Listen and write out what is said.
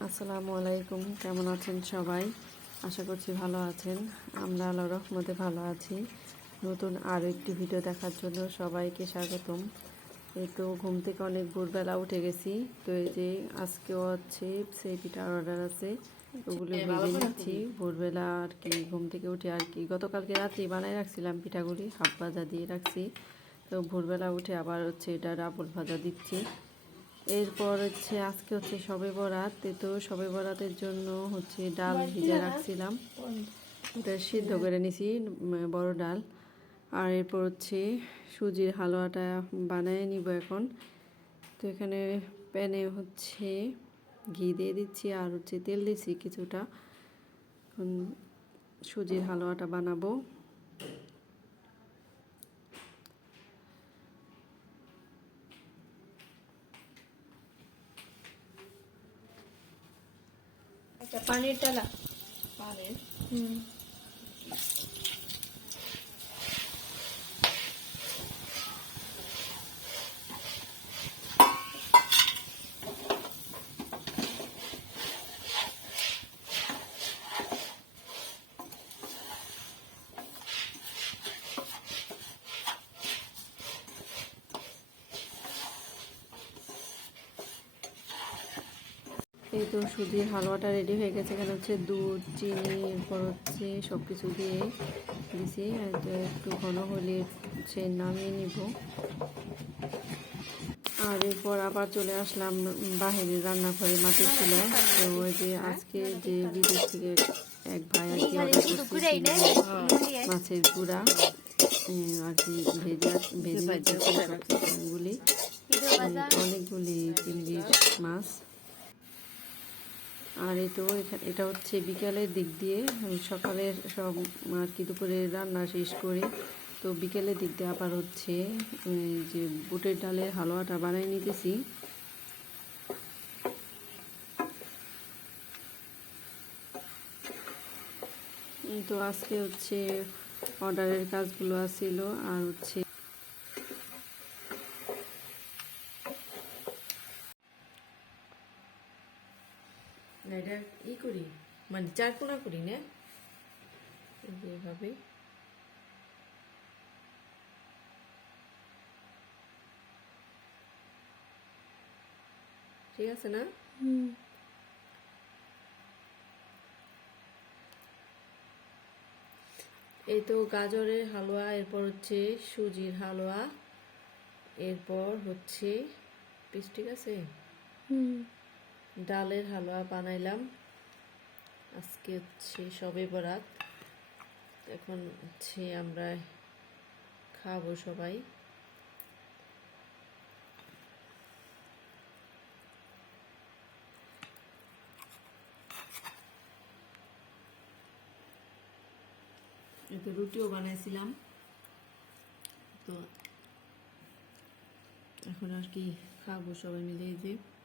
আসসালামু- আলাইকুম, কেমন আছেন সবাই? আশা করছি ভালো আছেন। আমরা আল্লাহ রহমতে ভালো আছি। নতুন আরও একটি ভিডিও দেখার জন্য সবাইকে স্বাগতম। এই তো ঘুম থেকে অনেক ভোরবেলা উঠে গেছি। তো এই যে আজকেও আছে সেই পিঠার অর্ডার আছে ওগুলো ভেজে নিচ্ছি। ভোরবেলা আর কি ঘুম থেকে উঠে আর কি। গতকালকে রাত্রি বানাই রাখছিলাম পিঠাগুলি হাফ ভাজা দিয়ে রাখছি। তো ভোরবেলা উঠে আবার হচ্ছে এটা ডাবল ভাজা দিচ্ছি। এরপর হচ্ছে আজকে হচ্ছে সবে বরাত এ তো সবে বরাতের জন্য হচ্ছে ডাল ভিজে রাখছিলাম। ওটা সিদ্ধ করে নিছি বড় ডাল। আর এরপর হচ্ছে সুজির হালুয়াটা বানিয়ে নিব এখন। তো এখানে প্যানে হচ্ছে ঘি দিয়ে দিচ্ছি আর হচ্ছে তেল দিচ্ছি কিছুটা। এখন সুজির হালুয়াটা বানাবো। আচ্ছা পানির ডালা পারে হুম। এই তো সুজির হালুয়াটা রেডি হয়ে গেছে। এখানে হচ্ছে দুধ চিনি এরপর হচ্ছে সব কিছু দিয়ে দিছি। আর একটু ঘন হলে হচ্ছে নামিয়ে নিব। আর এরপর আবার চলে আসলাম বাহিরের রান্নাঘরে মাটির ছিল। তো ওই যে আজকে যে বিদেশ থেকে এক ভাই আর কি অর্ডার করছে মাছের গুঁড়া আর কি ভেজে ভেজে গুলি অনেকগুলি চিংড়ির মাছ। আর এই তো এটা হচ্ছে বিকালের দিক দিয়ে সকালের সব আর কি দুপুরে রান্না শেষ করে। তো বিকেলের দিক দিয়ে আবার হচ্ছে যে বুটের ডালের হালুয়াটা বানিয়ে নিতেছি। তো আজকে হচ্ছে অর্ডারের কাজগুলো আসছিল আর হচ্ছে না এটা ই করি। মানে চার কোনা করি না? এই যে এভাবে ঠিক আছে না? হুম। এই তো গাজরের হালুয়া এরপর হচ্ছে সুজির হালুয়া এরপর হচ্ছে পিস ঠিক আছে? হুম। ডালের হালুয়া বানাইলাম। আজকে হচ্ছে সবে বরাত। এখন হচ্ছে আমরা খাব সবাই। একটু রুটিও বানাইছিলাম। তো এখন আর কি খাব সবাই মিলে এই যে।